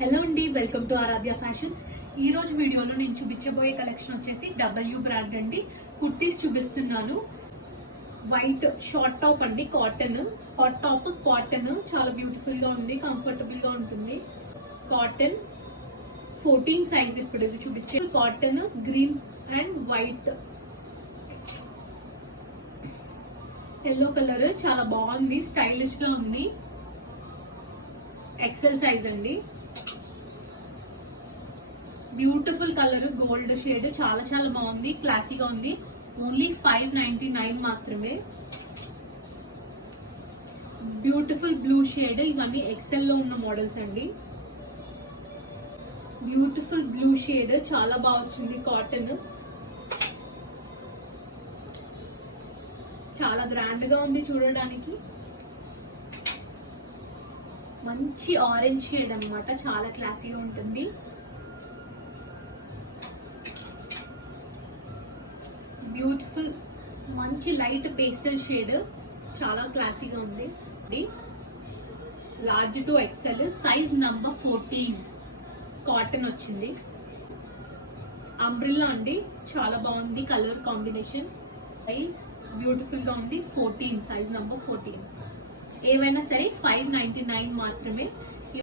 Hello అండి, welcome to Aaradhya fashions. ఈ రోజు వీడియోలో నేను చూపించబోయే కలెక్షన్ వచ్చేసి డబ్ల్యూ బ్రాండ్ అండి. కుర్తీస్ చూపిస్తున్నాను. వైట్ షార్ట్ టాప్ అండి, కాటన్ హాట్ టాప్ కాటన్, చాలా బ్యూటిఫుల్ గా ఉంది, కంఫర్టబుల్ గా ఉంటుంది. కాటన్ 14 సైజ్ ఇప్పుడు చూపించే cotton green and white yellow colour, చాలా బాగుంది, స్టైలిష్ గా ఉంది. ఎక్సెల్ సైజ్ అండి. బ్యూటిఫుల్ కలర్, గోల్డ్ షేడ్, చాలా చాలా బాగుంది, క్లాసీగా ఉంది. ఓన్లీ 599 మాత్రమే. బ్యూటిఫుల్ బ్లూ షేడ్, ఇవన్నీ ఎక్సెల్ లో ఉన్న మోడల్స్ అండి. బ్యూటిఫుల్ బ్లూ షేడ్, చాలా బాగా వచ్చింది. కాటన్ చాలా గ్రాండ్ గా ఉంది చూడడానికి. మంచి ఆరెంజ్ షేడ్ అన్నమాట, చాలా క్లాసీగా ఉంటుంది. బ్యూటిఫుల్ మంచి లైట్ పేస్టల్ షేడ్, చాలా క్లాసీగా ఉంది. Large to XL size number 14 cotton వచ్చింది. అంబ్రిల్లా అండి, చాలా బాగుంది కలర్ కాంబినేషన్, బ్యూటిఫుల్ గా ఉంది. 14 సైజ్ నంబర్ 14. ఏవైనా సరే 599 మాత్రమే.